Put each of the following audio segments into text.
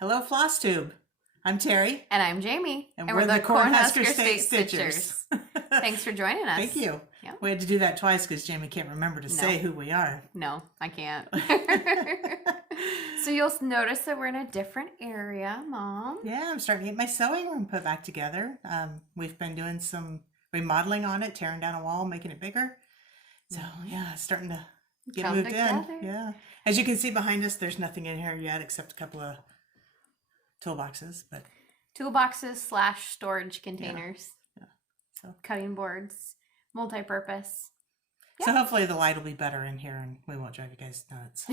Hello, FlossTube. I'm Terry. And I'm Jamie. And we're the Cornhusker State Stitchers. Thanks for joining us. Thank you. Yeah. We had to do that twice because Jamie can't remember to say who we are. No, I can't. So you'll notice that we're in a different area, Mom. Yeah, I'm starting to get my sewing room put back together. We've been doing some remodeling on it, tearing down a wall, making it bigger. So yeah, it's starting to get Come moved together. in. Yeah. As you can see behind us, there's nothing in here yet except a couple of toolboxes, but Toolboxes / storage containers. Yeah. So cutting boards, multi-purpose. So hopefully the light will be better in here and we won't drive you guys nuts.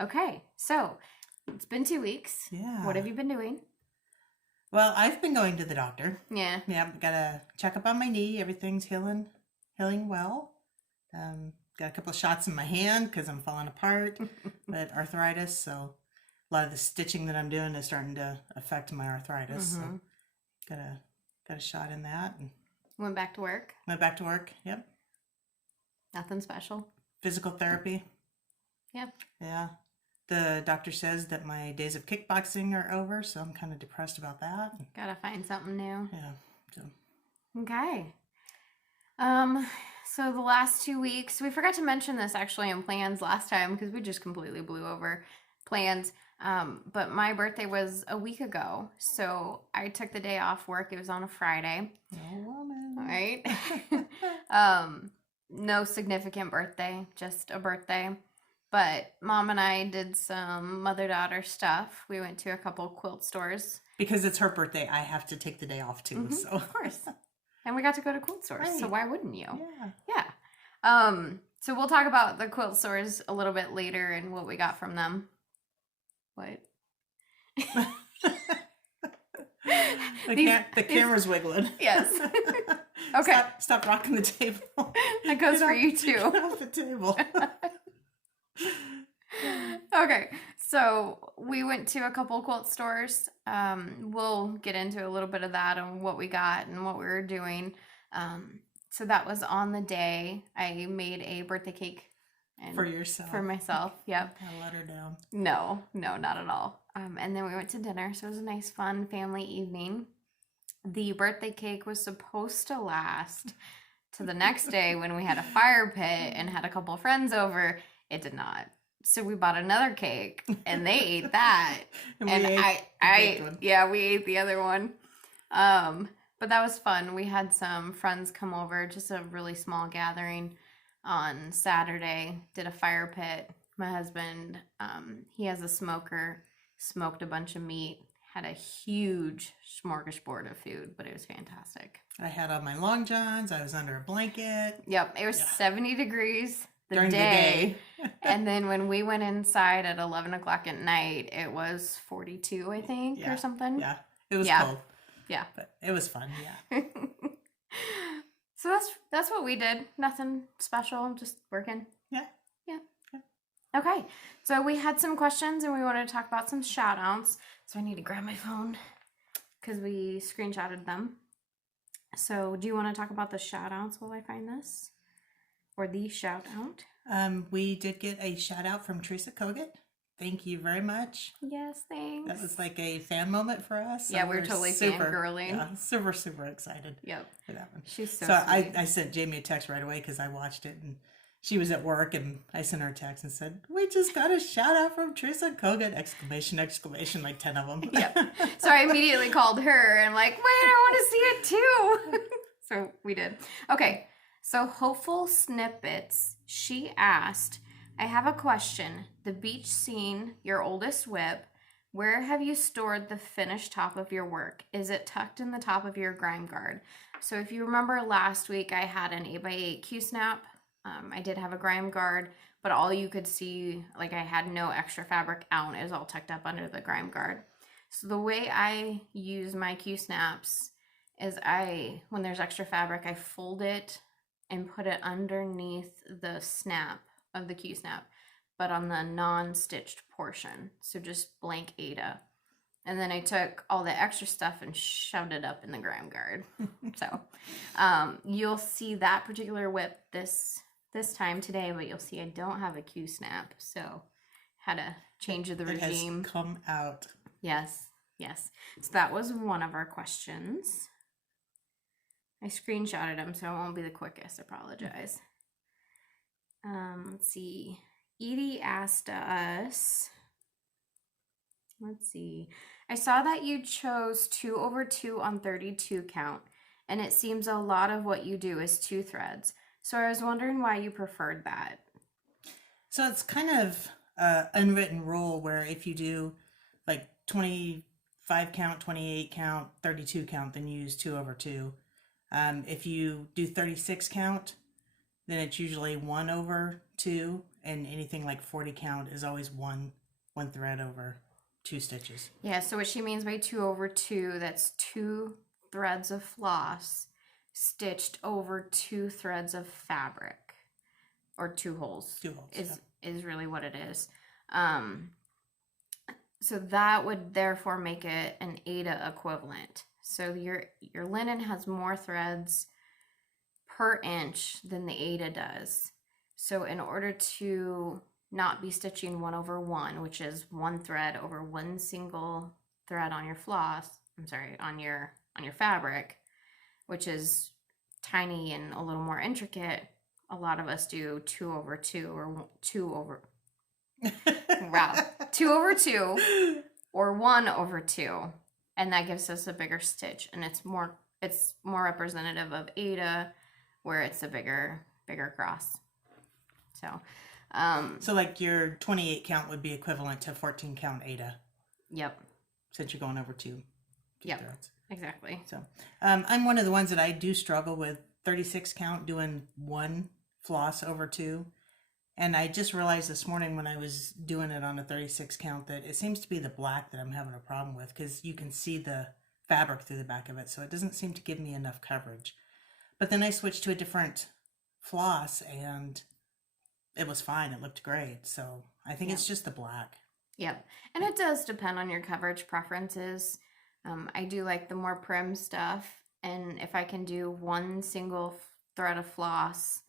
Okay, so it's been 2 weeks. Yeah. What have you been doing? Well, I've been going to the doctor. Yeah. Yeah, got a checkup on my knee. Everything's healing well. Got a couple of shots in my hand because I'm falling apart, but arthritis. So a lot of the stitching that I'm doing is starting to affect my arthritis. So got a shot in that and Went back to work. went back to work. Yep. Nothing special. Physical therapy. Yeah. Yeah. The doctor says that my days of kickboxing are over, so I'm kind of depressed about that. Gotta find something new. Yeah. So Okay. So the last 2 weeks, we forgot to mention this actually in plans last time because we just completely blew over plans. But my birthday was a week ago, so I took the day off work. It was on a Friday. no woman. All right. No significant birthday, just a birthday. But Mom and I did some mother-daughter stuff. We went to a couple quilt stores. Because it's her birthday, I have to take the day off too. So Of course. And we got to go to quilt stores, so Right. why wouldn't you? Yeah. Yeah. So we'll talk about the quilt stores a little bit later and what we got from them. What? The camera's wiggling. Yes. Okay. Stop rocking the table. That goes Get for off- you too. Get off the table. Okay. So we went to a couple quilt stores. We'll get into a little bit of that and what we got and what we were doing. So that was on the day. I made a birthday cake and For yourself. for myself. Yep. I let her down. No, not at all. And then we went to dinner, so it was a nice, fun family evening. The birthday cake was supposed to last to the next day when we had a fire pit and had a couple friends over. It did not. So we bought another cake, and they ate that. And And we ate the baked one. yeah, we ate the other one. But that was fun. We had some friends come over, just a really small gathering on Saturday. Did a fire pit. My husband, he has a smoker, smoked a bunch of meat, had a huge smorgasbord of food, but it was fantastic. I had on my long johns. I was under a blanket. Yep, it was Yeah. 70 degrees During the day. And then when we went inside at 11 o'clock at night, it was 42, I think, Yeah. or something. Yeah. It was Yeah. cold. Yeah. But it was fun. Yeah. So that's what we did. Nothing special, just working. Yeah. Okay, so we had some questions and we wanted to talk about some shout outs. So I need to grab my phone because we screenshotted them. So do you want to talk about the shout outs while I find this? Or the shout out? We did get a shout out from Teresa Kogut. Thank you very much. Yes, thanks. That was like a fan moment for us. Yeah, we're totally fangirling. Yeah, super excited Yep. for that one. She's so So sweet. I sent Jamie a text right away because I watched it and she was at work and I sent her a text and said, "We just got a shout out from Teresa Kogut!" Exclamation, like 10 of them. Yep. So I immediately called her and like, wait, I want to see it too. So we did. Okay. So Hopeful Snippets, she asked, I have a question. The beach scene, your oldest whip, where have you stored the finished top of your work? Is it tucked in the top of your grime guard? So if you remember last week, I had an 8x8 Q-snap. I did have a grime guard, but all you could see, like I had no extra fabric out. It was all tucked up under the grime guard. So the way I use my Q-snaps is when there's extra fabric, I fold it and put it underneath the snap of the Q-snap, but on the non-stitched portion. So just blank Ada. And then I took all the extra stuff and shoved it up in the grime guard. So you'll see that particular whip this time today, but you'll see I don't have a Q-snap. So had a change of the It has regime. come out. Yes, yes. So that was one of our questions. I screenshotted them, so it won't be the quickest. I apologize. Let's see. Edie asked us. Let's see. I saw that you chose 2/2 on 32 count, and it seems a lot of what you do is 2 threads. So I was wondering why you preferred that. So it's kind of an unwritten rule where if you do like 25 count, 28 count, 32 count, then you use 2/2. If you do 36 count, then it's usually 1/2, and anything like 40 count is always one thread over 2 stitches. Yeah, so what she means by 2/2, that's 2 threads of floss stitched over 2 threads of fabric, or 2 holes. 2 holes. Is really what it is. So that would therefore make it an Aida equivalent. So your linen has more threads per inch than the Aida does. So in order to not be stitching 1/1, which is 1 thread over 1 single thread on your floss, on your fabric, which is tiny and a little more intricate, a lot of us do 2/2 or 2/2 or 1/2, and that gives us a bigger stitch, and it's more representative of Aida, where it's a bigger cross. So So like your 28 count would be equivalent to 14 count Aida. Yep. Since you're going over 2 Yep. threads. Exactly. So I'm one of the ones that I do struggle with 36 count doing 1 floss over 2. And I just realized this morning when I was doing it on a 36 count that it seems to be the black that I'm having a problem with, because you can see the fabric through the back of it. So it doesn't seem to give me enough coverage. But then I switched to a different floss and it was fine. It looked great. So I think it's just the black. Yep. And it does depend on your coverage preferences. I do like the more prim stuff. And if I can do 1 single thread of floss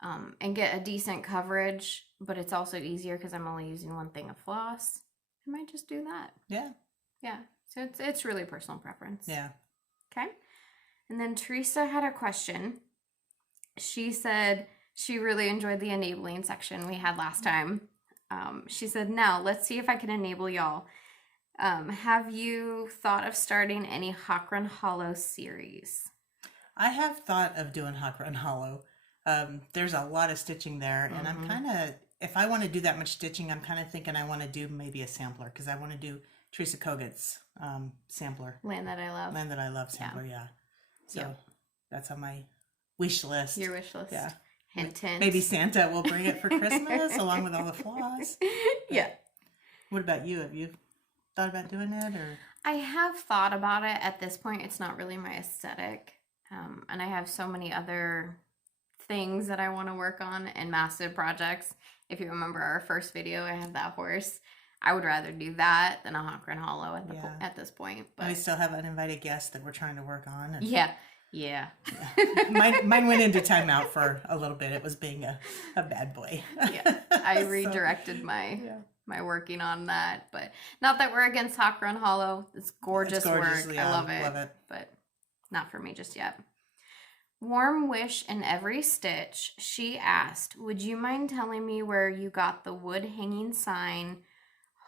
and get a decent coverage, but it's also easier because I'm only using 1 thing of floss, I might just do that. Yeah. Yeah. So it's really personal preference. Yeah. Okay. And then Teresa had a question. She said she really enjoyed the enabling section we had last time. She said, now let's see if I can enable y'all. Have you thought of starting any Hakran Hollow series? I have thought of doing Hakran Hollow. There's a lot of stitching there, and I'm kind of, if I want to do that much stitching, I'm kind of thinking I want to do maybe a sampler, because I want to do Teresa Kogut's sampler. Land That I Love. Land That I Love sampler, yeah. So that's on my wish list. Your wish list. Yeah. Hint, hint. Maybe Santa will bring it for Christmas along with all the floss. Yeah. What about you? Have you thought about doing it, or? I have thought about it. At this point, it's not really my aesthetic. And I have so many other things that I want to work on and massive projects. If you remember our first video, I had that horse. I would rather do that than a Hakran Hollow at this point. But we still have uninvited guests that we're trying to work on. And yeah. Mine went into timeout for a little bit. It was being a bad boy. Yeah, I redirected my working on that. But not that we're against Hakran Hollow. It's gorgeous work. Yeah, I love it. But not for me just yet. Warm Wish in Every Stitch. She asked, would you mind telling me where you got the wood hanging sign,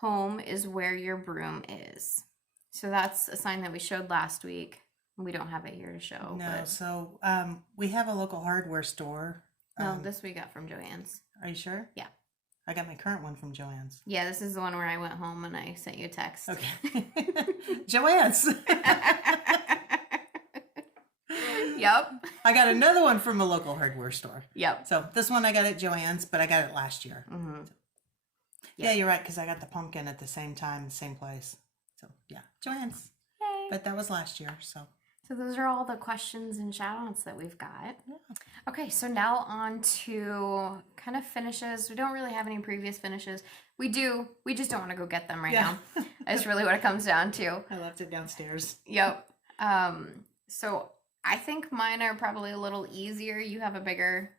home is where your broom is? So that's a sign that we showed last week. We don't have it here to show. No, but... so we have a local hardware store. No, this we got from Joann's. Are you sure? Yeah. I got my current one from Joann's. Yeah, this is the one where I went home and I sent you a text. Okay. Joann's. Yep. I got another one from a local hardware store. Yep. So this one I got at Joann's, but I got it last year. Mm-hmm. Yeah, you're right, because I got the pumpkin at the same time, same place. So yeah, Joann's. Yay. But that was last year, so. So those are all the questions and shout-outs that we've got. Yeah. Okay, so now on to kind of finishes. We don't really have any previous finishes. We do. We just don't want to go get them right now. That's really what it comes down to. I left it downstairs. Yep. So I think mine are probably a little easier. You have a bigger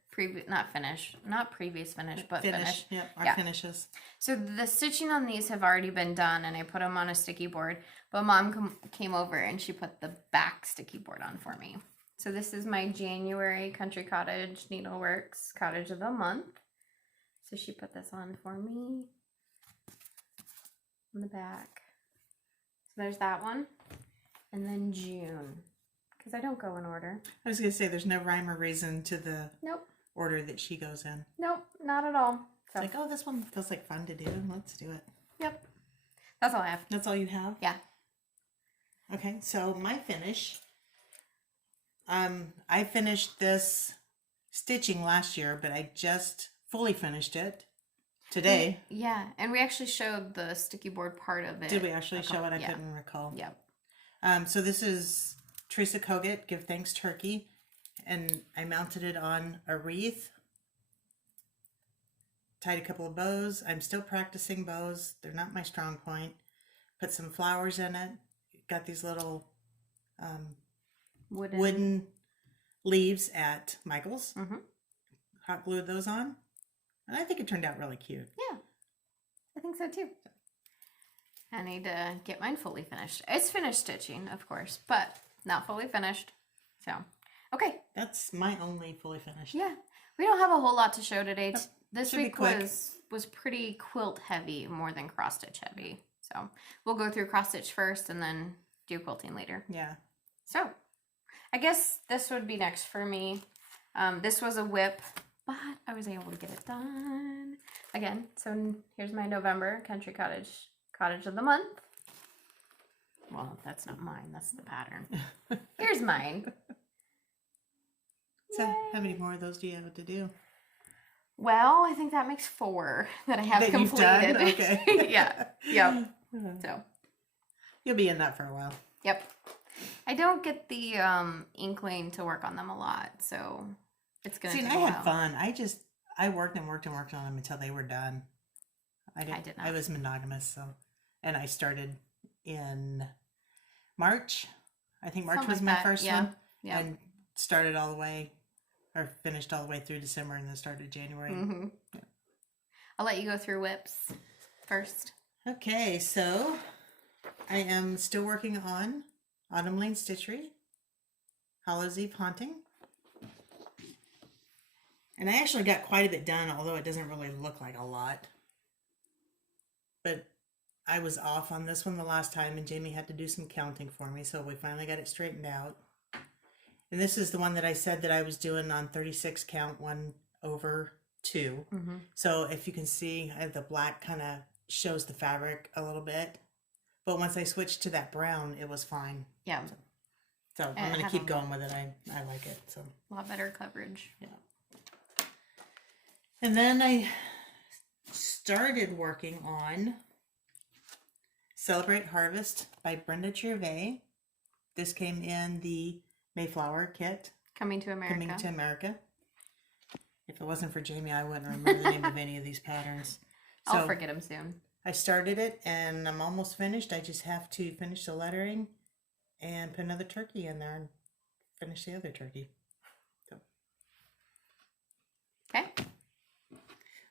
not previous finish, but finish. Yep, our Yeah. finishes. So the stitching on these have already been done, and I put them on a sticky board. But Mom came over and she put the back sticky board on for me. So this is my January Country Cottage Needleworks Cottage of the Month. So she put this on for me on the back. So there's that one, and then June, because I don't go in order. I was gonna say there's no rhyme or reason to the Nope, order that she goes in. nope, not at all. So It's like, oh, this one feels like fun to do. Let's do it. yep, that's all I have. That's all you have? Yeah. Okay, so my finish. I finished this stitching last year, but I just fully finished it today. Yeah, and we actually showed the sticky board part of it. Did we actually show it? I yeah. couldn't recall. Yep. So this is Teresa Kogut, Give Thanks Turkey, and I mounted it on a wreath. Tied a couple of bows. I'm still practicing bows. They're not my strong point. Put some flowers in it. Got these little wooden leaves at Michael's. Mm-hmm. Hot glued those on. And I think it turned out really cute. Yeah, I think so too. I need to get mine fully finished. It's finished stitching, of course, but not fully finished. So, okay. That's my only fully finished. Yeah, we don't have a whole lot to show today. This Should be week quick. was pretty quilt heavy more than cross stitch heavy. So we'll go through cross stitch first and then do quilting later. Yeah. So I guess this would be next for me. This was a whip, but I was able to get it done again. So here's my November Country Cottage of the Month. Well, that's not mine. That's the pattern. Here's mine. So how many more of those do you have to do? Well, I think that makes 4 that I have That you've completed. done? Okay. Yeah. Yep. So, You'll be in that for a while. yep. I don't get the inkling to work on them a lot, so it's gonna See, take and a I while. had fun. I worked and worked and worked on them until they were done. I did not. I was monogamous, so, and I started in March. I think March Something was like my that, first yeah, one. yeah. And started all the way, or finished all the way through December, and then started January. Mm-hmm. Yeah. I'll let you go through whips first. Okay, so I am still working on Autumn Lane Stitchery, Hallows Eve Haunting. And I actually got quite a bit done, although it doesn't really look like a lot. But I was off on this one the last time, and Jamie had to do some counting for me, so we finally got it straightened out. And this is the one that I said that I was doing on 36 count, 1/2. Mm-hmm. So if you can see, the black kind of shows the fabric a little bit. But once I switched to that brown, it was fine. Yeah, So I'm And going to have keep a- going with it. I like it. So a lot better coverage. yeah. And then I started working on Celebrate Harvest by Brenda Gervais. This came in the Mayflower kit, Coming to America. Coming to America. If it wasn't for Jamie, I wouldn't remember the name of any of these patterns. I'll forget them soon. I started it and I'm almost finished. I just have to finish the lettering and put another turkey in there and finish the other turkey. So Okay. I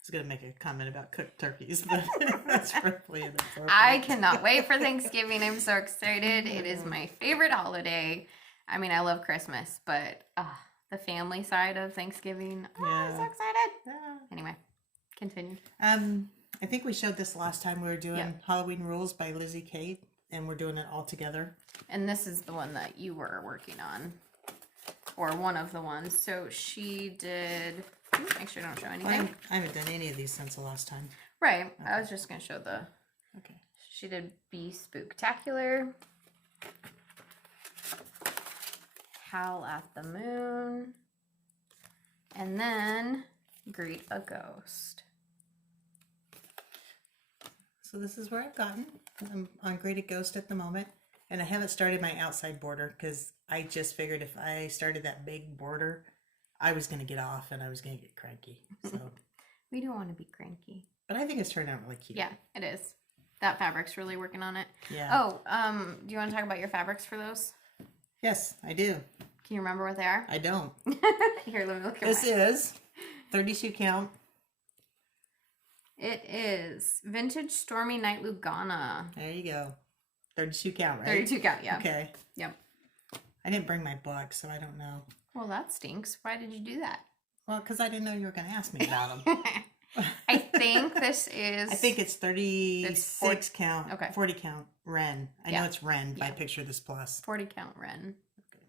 was going to make a comment about cooked turkeys, but that's probably inappropriate. I cannot wait for Thanksgiving. I'm so excited. It is my favorite holiday. I mean, I love Christmas, but the family side of Thanksgiving, I'm so Yeah. excited. Yeah. Anyway, continue. I think we showed this last time we were doing Yeah. Halloween Rules by Lizzie Kate, and we're doing it all together. And this is the one that you were working on, or one of the ones. So she did. Make sure I don't show anything. I haven't done any of these since the last time. Right. I was just gonna show the. Okay. She did Be Spooktacular, Howl at the Moon, and then Greet a Ghost. So this is where I've gotten. I'm on Graded Ghost at the moment, and I haven't started my outside border because I just figured if I started that big border, I was going to get off and I was going to get cranky. So, We don't want to be cranky. but I think it's turned out really cute. Yeah, it is. That fabric's really working on it. Yeah. Oh, do you want to talk about your fabrics for those? Yes, I do. Can you remember what they are? I don't. Here, let me look at This mine. is 32 count. It is Vintage Stormy Night Lugana. There you go. 32 count, right? 32 count, yeah. Okay. Yep. I didn't bring my book, so I don't know. Well, that stinks. Why did you do that? Well, because I didn't know you were going to ask me about them. I think this is... I think it's 36 count. Okay. 40 count. Ren. I know it's Ren by Picture This Plus. 40 count Ren. Okay.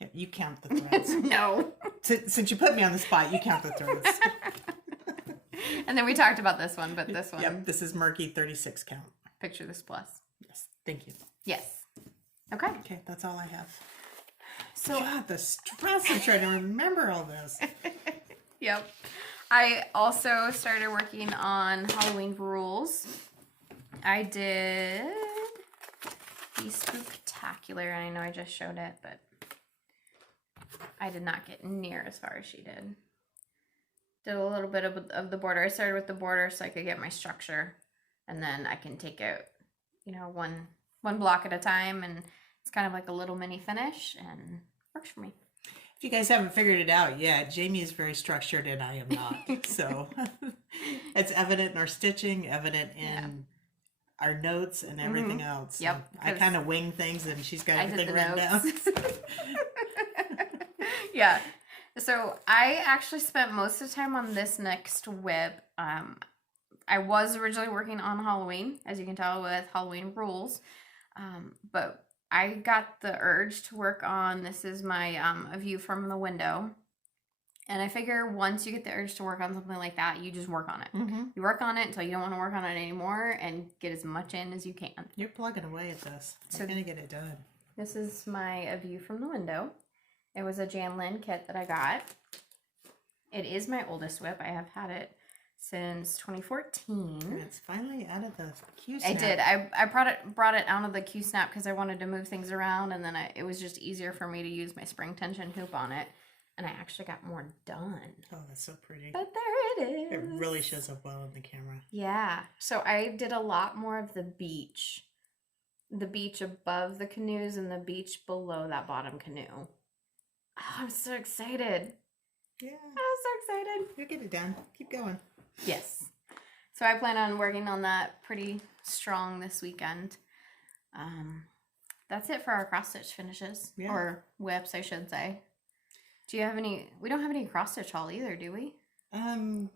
Yeah, you count the threads. No. Since you put me on the spot, you count the threads. And then we talked about this one, but this one. Yep, this is Murky 36 count. Picture This Plus. Yes, thank you. Yes. Okay. Okay, that's all I have. So God, the stress of trying to remember all this. Yep. I also started working on Halloween rules. I did the Spooktacular, and I know I just showed it, but I did not get near as far as she did. Did a little bit of the border. I started with the border so I could get my structure, and then I can take out, you know, one block at a time, and it's kind of like a little mini finish, and works for me. If you guys haven't figured it out yet, Jamie is very structured and I am not. So it's evident in our stitching, evident in our notes and everything else. Yep. So I kind of wing things and she's got I did everything the written down. notes. Yeah. So I actually spent most of the time on this next whip. I was originally working on Halloween, as you can tell with Halloween rules. But I got the urge to work on, this is my A View from the Window. And I figure once you get the urge to work on something like that, you just work on it. Mm-hmm. You work on it until you don't want to work on it anymore and get as much in as you can. You're plugging away at this. So You're going to get it done. This is my A View from the Window. It was a Jan Lynn kit that I got. It is my oldest whip. I have had it since 2014. And it's finally out of the Q-snap. I did. I brought it out of the Q-snap because I wanted to move things around, and then it was just easier for me to use my spring tension hoop on it, and I actually got more done. Oh, that's so pretty. But there it is. It really shows up well in the camera. Yeah. So I did a lot more of the beach. The beach above the canoes and the beach below that bottom canoe. Oh, I'm so excited. Yeah. I'm so excited. You'll get it done. Keep going. Yes. So I plan on working on that pretty strong this weekend. That's it for our cross stitch finishes. Yeah. Or whips, I should say. Do you have any? We don't have any cross stitch haul either, do we? Oh,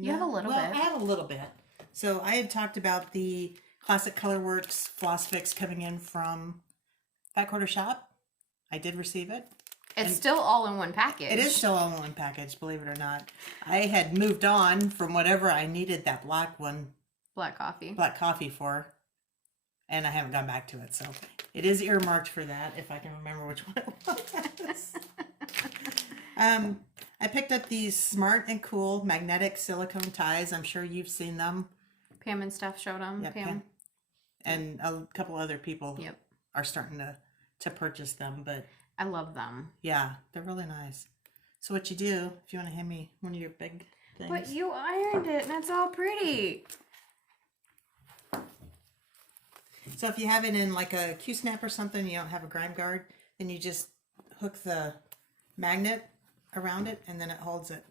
you have a little bit. I have a little bit. So I had talked about the Classic Colorworks Floss Fix coming in from Fat Quarter Shop. I did receive it. It's still all in one package. It is still all in one package, believe it or not. I had moved on from whatever I needed that black coffee for, and I haven't gone back to it. So it is earmarked for that, if I can remember which one it was. I picked up these Smart and Cool magnetic silicone ties. I'm sure you've seen them. Pam and Steph showed them. Yep, Pam. And a couple other people Yep. are starting to purchase them, but I love them. yeah, they're really nice. So what you do, if you want to hand me one of your big things. But you ironed it and it's all pretty. So if you have it in like a Q-snap or something, you don't have a grime guard, then you just hook the magnet around it and then it holds it.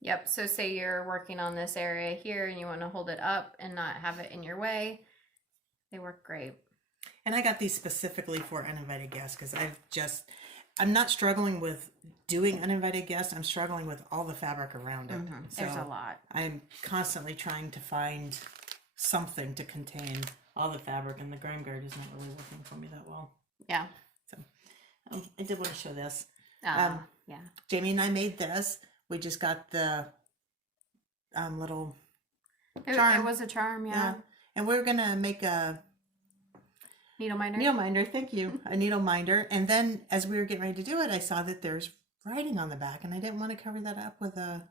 Yep. So say you're working on this area here and you want to hold it up and not have it in your way. They work great. And I got these specifically for uninvited guests because I'm not struggling with doing uninvited guests. I'm struggling with all the fabric around it. Mm-hmm. So There's a lot. I'm constantly trying to find something to contain all the fabric, and the grime guard is not really working for me that well. Yeah. So I did want to show this. Yeah. Jamie and I made this. We just got the little charm. It was a charm, yeah. And we're going to make a Needle minder. needle minder, thank you. A needle minder. And then as we were getting ready to do it, I saw that there's writing on the back, and I didn't want to cover that up with a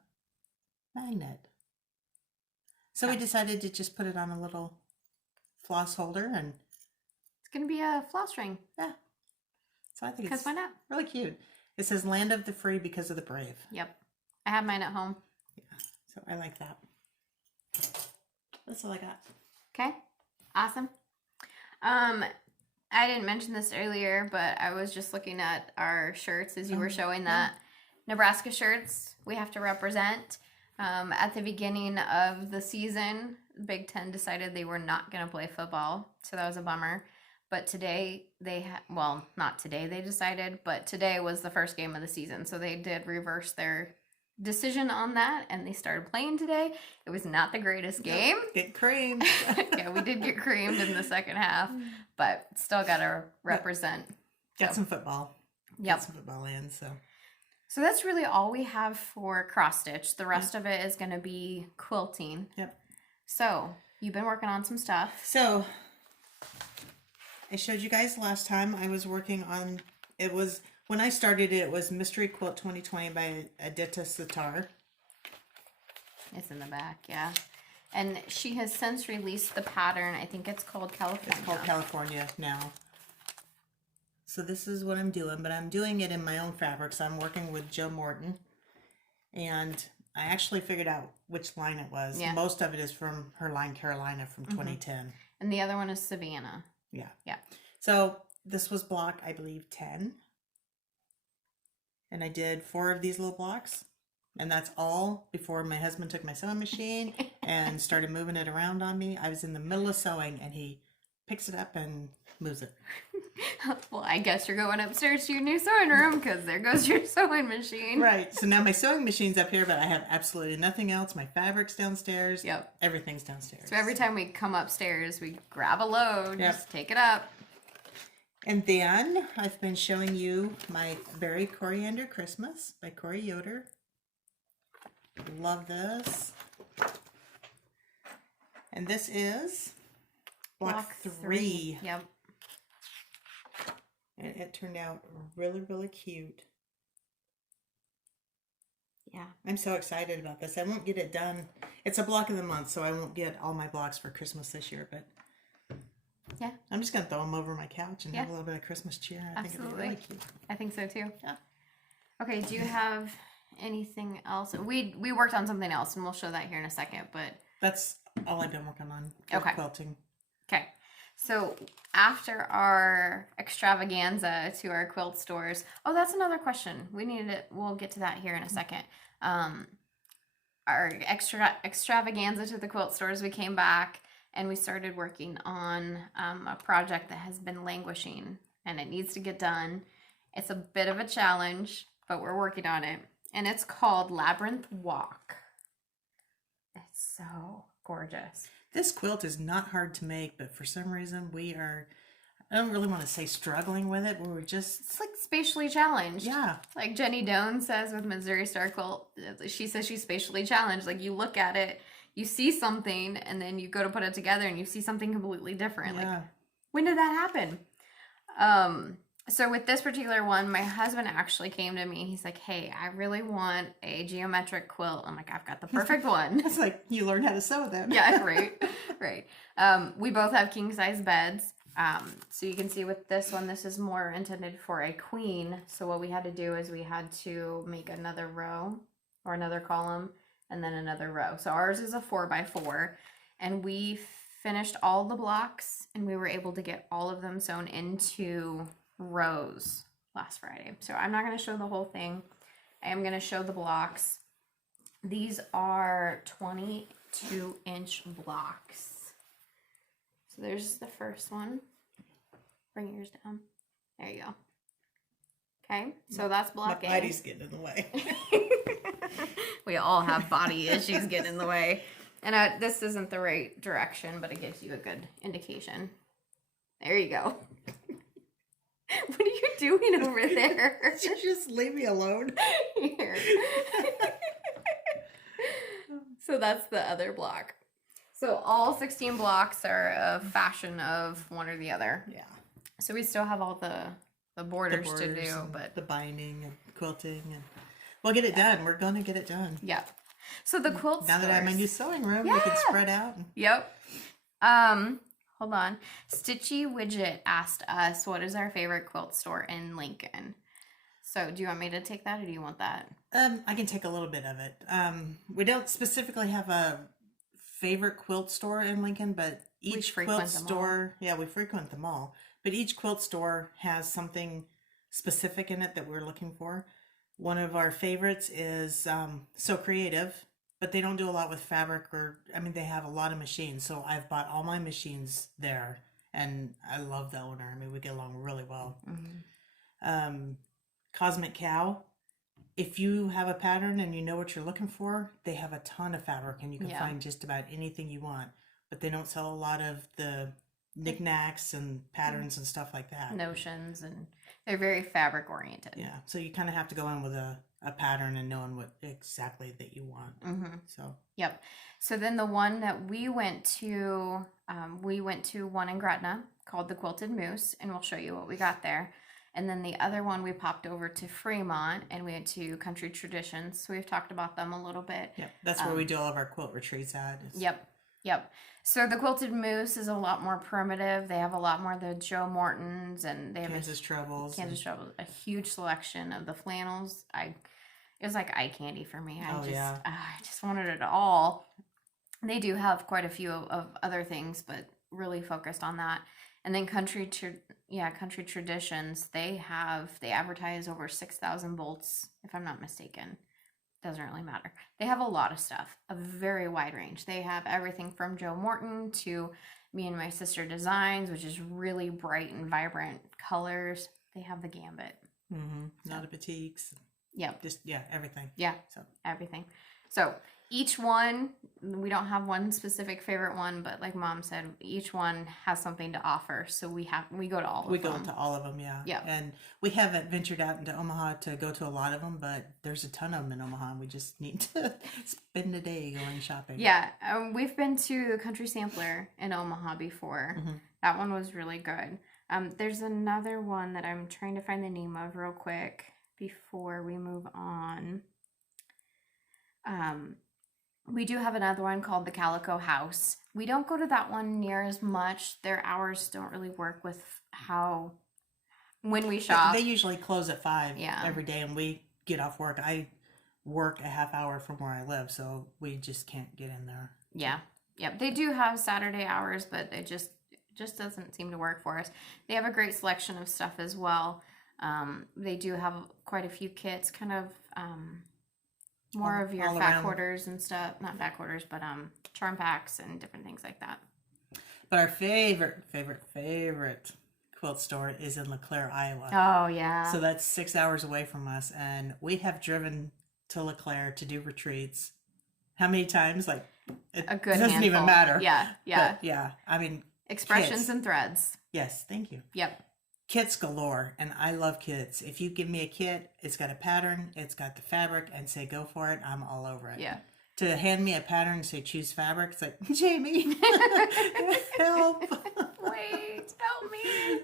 magnet. So we decided to just put it on a little floss holder, and It's going to be a floss ring. yeah. So I think Because it's why not? really cute. It says Land of the Free because of the brave. Yep. I have mine at home. Yeah. So I like that. That's all I got. Okay. Awesome. I didn't mention this earlier, but I was just looking at our shirts as you were showing that. Nebraska shirts we have to represent. At the beginning of the season, Big Ten decided they were not going to play football, so that was a bummer. But today well, not today they decided, but today was the first game of the season, so they did reverse their decision on that, and they started playing today. It was not the greatest game. Get creamed. Yeah, we did get creamed in the second half, but still got to represent. Got some football. Yep. Got some football in, so. So that's really all we have for cross stitch. The rest of it is going to be quilting. Yep. So you've been working on some stuff. So I showed you guys last time I was working on, it was, when I started it was Mystery Quilt 2020 by Aditya Sitar. It's in the back, yeah. And she has since released the pattern. I think it's called California. It's called California now. So this is what I'm doing, but I'm doing it in my own fabrics. I'm working with Joe Morton, and I actually figured out which line it was. Yeah. Most of it is from her line Carolina from 2010. And the other one is Savannah. Yeah. Yeah. So this was block, I believe, 10. And I did 4 of these little blocks. And that's all before my husband took my sewing machine and started moving it around on me. I was in the middle of sewing, and he picks it up and moves it. Well, I guess you're going upstairs to your new sewing room because there goes your sewing machine. Right. So now my sewing machine's up here, but I have absolutely nothing else. My fabric's downstairs. Yep. Everything's downstairs. So every time we come upstairs, we grab a load, Yep. just take it up. And then I've been showing you my Berry Coriander Christmas by Corey Yoder. Love this. And this is block 3. Yep. And it turned out really, really cute. Yeah. I'm so excited about this. I won't get it done. It's a block of the month, so I won't get all my blocks for Christmas this year, but Yeah. I'm just going to throw them over my couch and have Yeah. a little bit of Christmas cheer. I think it'll be Absolutely. really cute. I think so too. Yeah. Okay, do you have anything else? We worked on something else, and we'll show that here in a second, but That's all I've been working on with Okay. quilting. okay. So after our extravaganza to our quilt stores, oh, that's another question. We'll get to that here in a second. Our extravaganza to the quilt stores, we came back and we started working on a project that has been languishing, and it needs to get done. It's a bit of a challenge, but we're working on it. And it's called Labyrinth Walk. It's so gorgeous. This quilt is not hard to make, but for some reason I don't really want to say struggling with it, but we're just, It's like spatially challenged. yeah. Like Jenny Doan says with Missouri Star Quilt, she says she's spatially challenged. Like you look at it, you see something, and then you go to put it together and you see something completely different. Yeah. Like, when did that happen? So with this particular one, my husband actually came to me and he's like, hey, I really want a geometric quilt. I'm like, I've got the perfect one. It's like you learn how to sew them. Yeah, right. Right. We both have king size beds. So you can see with this one, this is more intended for a queen. So what we had to do is we had to make another row or another column and then another row. So ours is a 4x4, and we finished all the blocks and we were able to get all of them sewn into rows last Friday. So I'm not going to show the whole thing. I am going to show the blocks. These are 22-inch blocks. So there's the first one. Bring yours down. There you go. Okay, so that's My block A. body's getting in the way. We all have body issues getting in the way. And this isn't the right direction, but it gives you a good indication. There you go. What are you doing over there? Just leave me alone. Here. So that's the other block. So all 16 blocks are a fashion of one or the other. Yeah. So we still have all the borders to do, and but the binding and quilting, and we'll get it done. We're gonna get it done. yeah. So the quilt Now that I have my stores- new sewing room, we can Yeah. spread out. Yep. Hold on. Stitchy Widget asked us, what is our favorite quilt store in Lincoln? So do you want me to take that, or do you want that? I can take a little bit of it. We don't specifically have a favorite quilt store in Lincoln, but each frequent quilt them all. store, yeah, we frequent them all. But each quilt store has something specific in it that we're looking for. One of our favorites is So Creative, but they don't do a lot with fabric I mean, they have a lot of machines. So I've bought all my machines there, and I love the owner. I mean, we get along really well. Cosmic Cow. If you have a pattern and you know what you're looking for, they have a ton of fabric and you can find just about anything you want. But they don't sell a lot of the knickknacks and patterns and stuff like that. Notions, and they're very fabric oriented. Yeah, so you kind of have to go in with a pattern and knowing what exactly that you want. So Yep. So then the one that we went to one in Gretna called the Quilted Moose, and we'll show you what we got there. And then the other one we popped over to Fremont, and we went to Country Traditions. So we've talked about them a little bit. yeah, that's where we do all of our quilt retreats at. Yep. So the Quilted Moose is a lot more primitive. They have a lot more of the Joe Mortons, and they have Kansas Troubles. a huge selection of the flannels. It was like eye candy for me. I just wanted it all. They do have quite a few of other things, but really focused on that. And then Country Traditions, they advertise over 6,000 bolts, if I'm not mistaken. Doesn't really matter. They have a lot of stuff, a very wide range. They have everything from Joe Morton to Me and My Sister Designs, which is really bright and vibrant colors. They have the gambit. Not a batiks. Yep. Just, everything. Yeah, So everything. So each one, we don't have one specific favorite one, but like Mom said, each one has something to offer. So we go to all of them. We go to all of them, yeah. Yeah. And we haven't ventured out into Omaha to go to a lot of them, but there's a ton of them in Omaha. And we just need to spend a day going shopping. Yeah, we've been to the Country Sampler in Omaha before. That one was really good. There's another one that I'm trying to find the name of real quick before we move on. We do have another one called the Calico House. We don't go to that one near as much. Their hours don't really work with when we shop. They usually close at 5 Yeah. every day, and we get off work. I work a half hour from where I live, so we just can't get in there. Yeah. Yep. They do have Saturday hours, but it just doesn't seem to work for us. They have a great selection of stuff as well. They do have quite a few kits, kind of more of your fat quarters and stuff. Not fat quarters, but charm packs and different things like that. But our favorite quilt store is in LeClaire, Iowa. Oh, yeah. So that's 6 hours away from us, and we have driven to LeClaire to do retreats. How many times? Like, it a good doesn't handful. even matter. Yeah. But, yeah. I mean, expressions kits. and threads. Yes, thank you. Yep. Kits galore, and I love kits. If you give me a kit, it's got a pattern, it's got the fabric, and say go for it, I'm all over it. Yeah. To hand me a pattern and say choose fabric, it's like, Jamie, help. Wait, help me.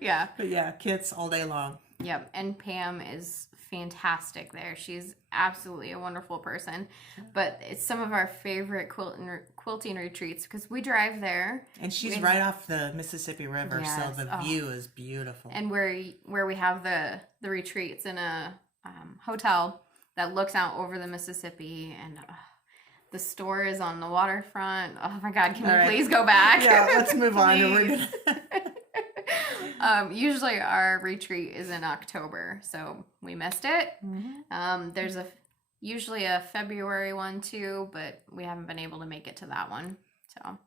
Yeah. But yeah, kits all day long. Yep. And Pam is fantastic there. She's absolutely a wonderful person. But it's some of our favorite quilting retreats because we drive there. And she's right off the Mississippi River, Yes. so the view is beautiful. And where we have the retreats in a hotel that looks out over the Mississippi, and the store is on the waterfront. Oh my God, can we please go back? Yeah, let's move on. We're gonna... Usually our retreat is in October, so we missed it. There's usually a February one too, but we haven't been able to make it to that one. So,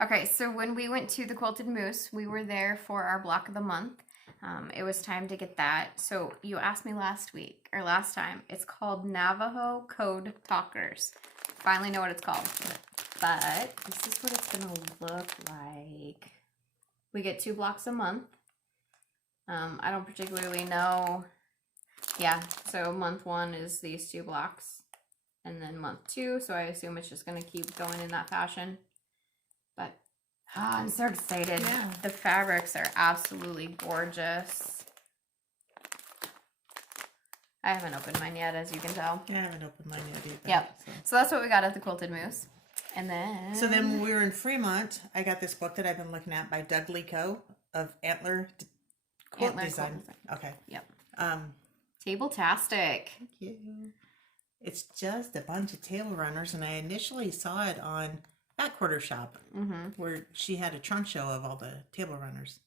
okay, so when we went to the Quilted Moose, we were there for our block of the month. It was time to get that. So you asked me last time. It's called Navajo Code Talkers. Finally know what it's called. But this is what it's gonna look like. We get 2 blocks a month. I don't particularly know. Yeah, so month 1 is these 2 blocks. And then month 2, so I assume it's just going to keep going in that fashion. But, I'm so excited. Yeah. The fabrics are absolutely gorgeous. I haven't opened mine yet, as you can tell. Yeah, I haven't opened mine yet either. Yep. So that's what we got at the Quilted Moose. And then... So then when we were in Fremont, I got this book that I've been looking at by Doug Lico of Antler Quilt Design. Okay. Yep. Thank Table-tastic. you. It's just a bunch of table runners, and I initially saw it on Fat Quarter Shop, where she had a trunk show of all the table runners.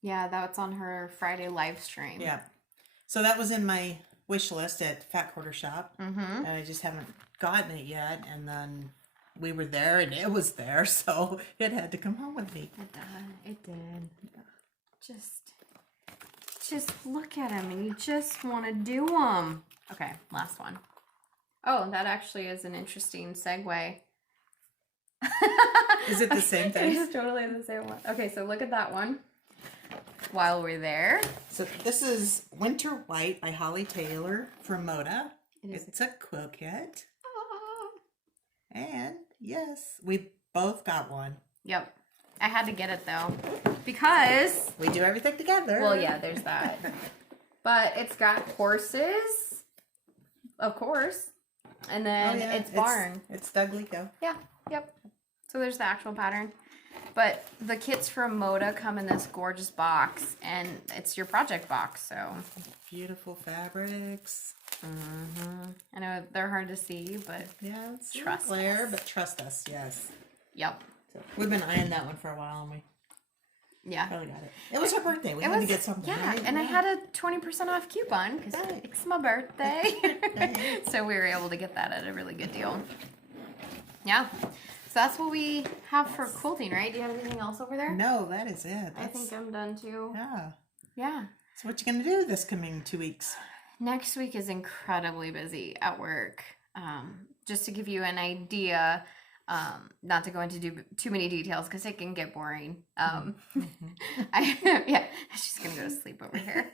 Yeah, that's on her Friday live stream. Yeah. So that was in my wish list at Fat Quarter Shop. Mm-hmm. And I just haven't gotten it yet. And then we were there and it was there. So it had to come home with me. It did. Just look at them and you just want to do them. Okay, last one. Oh, that actually is an interesting segue. Is it the same thing? It is totally the same one. Okay, so look at that one. While we're there. So this is Winter White by Holly Taylor from Moda. It is It's a quilt kit. And yes, we both got one. Yep. I had to get it though. Because We do everything together. well, yeah, there's that. But it's got horses, of course. And then it's barn. It's Doug Lico. Yeah, yep. So there's the actual pattern. But the kits from Moda come in this gorgeous box, and it's your project box, so. Beautiful fabrics. I know they're hard to see, but Yeah, it's Trust glare, us. but trust us, yes. yep. So we've been eyeing that one for a while, and we Yeah. finally got it. It was her birthday. We It had was, to get something. yeah, right? and I had a 20% off coupon because Right. it's my birthday. birthday. So we were able to get that at a really good deal. Yeah. So that's what we have for quilting, right? Do you have anything else over there? No, that is it. I think I'm done too. Yeah. Yeah. So what you gonna do this coming 2 weeks? Next week is incredibly busy at work. Just to give you an idea, not to go into too many details because it can get boring. Yeah, she's gonna go to sleep over here.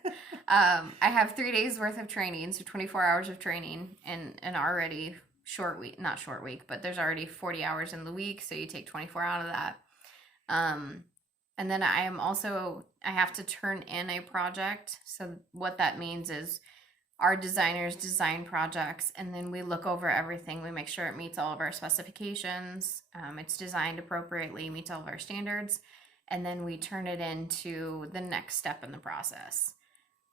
I have 3 days worth of training, so 24 hours of training, and an already short week, not short week, but there's already 40 hours in the week, so you take 24 out of that. And then I have to turn in a project. So what that means is our designers design projects, and then we look over everything. We make sure it meets all of our specifications. It's designed appropriately, meets all of our standards, and then we turn it into the next step in the process.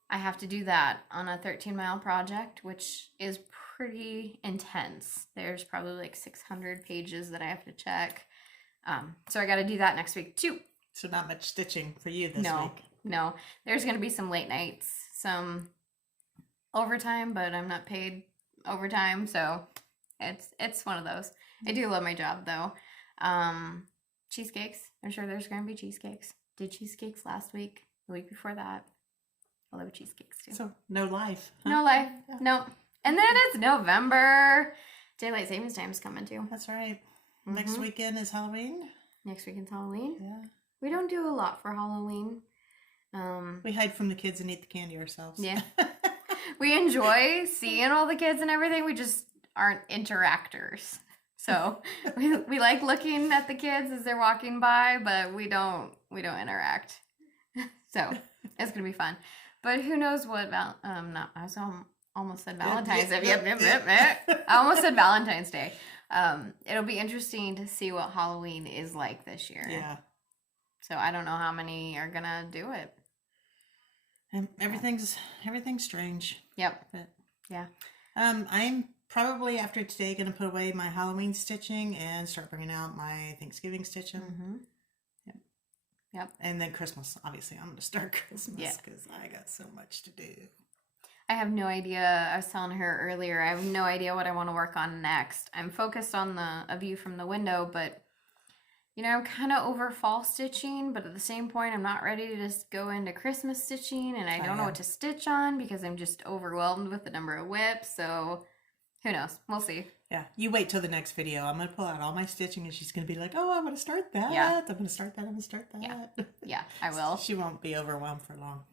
I have to do that on a 13-mile project, which is pretty intense. There's probably like 600 pages that I have to check. So I got to do that next week too. So not much stitching for you this week. No. There's going to be some late nights, some overtime, but I'm not paid overtime, so it's one of those. I do love my job though. Cheesecakes. I'm sure there's going to be cheesecakes. Did cheesecakes last week, the week before that. I love cheesecakes too. So no life. huh? No life. Yeah. No. And then it's November. Daylight savings time is coming too. That's right. Next Mhm. weekend is Halloween. Next weekend's Halloween. Yeah. We don't do a lot for Halloween. We hide from the kids and eat the candy ourselves. Yeah. We enjoy seeing all the kids and everything. We just aren't interactors. So we like looking at the kids as they're walking by, but we don't interact. So it's gonna be fun. But who knows what almost said Valentine's Day. Yep. I almost said Valentine's Day. It'll be interesting to see what Halloween is like this year. Yeah. So I don't know how many are gonna do it. And everything's strange. Yep. But Yeah. I'm probably after today gonna put away my Halloween stitching and start bringing out my Thanksgiving stitching. Mm-hmm. Yep. And then Christmas, obviously, I'm gonna start Christmas Yeah. because I got so much to do. I have no idea. I was telling her earlier, I have no idea what I want to work on next. I'm focused on a view from the window, but I'm kind of over fall stitching, but at the same point, I'm not ready to just go into Christmas stitching, and I don't know what to stitch on because I'm just overwhelmed with the number of whips, so who knows? We'll see. Yeah, you wait till the next video. I'm gonna pull out all my stitching, and she's gonna be like, "Oh, I'm gonna start that. Yeah. I'm gonna start that. I'm gonna start that." Yeah. Yeah, I will. She won't be overwhelmed for long.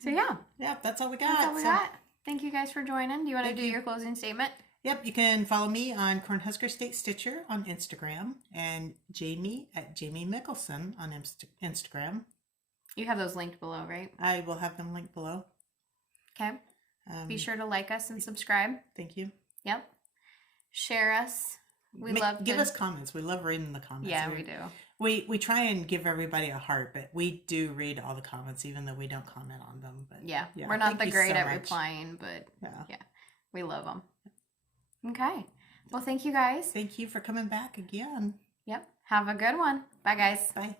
So yeah, Yep, that's all we got. that's all we So- got. Thank you guys for joining. Do you want to Thank do you. your closing statement? Yep, you can follow me on Cornhusker State Stitcher on Instagram and Jamie at Jamie Mickelson on Instagram. You have those linked below, right? I will have them linked below. Okay. Be sure to like us and subscribe. Thank you. Yep. Share us. We love give to- us comments. We love reading the comments. Yeah, we do. We try and give everybody a heart, but we do read all the comments, even though we don't comment on them. But Yeah, yeah, we're not thank the you great so at much. replying, but yeah. we love them. Okay. Well, thank you guys. Thank you for coming back again. Yep. Have a good one. Bye, guys. Bye.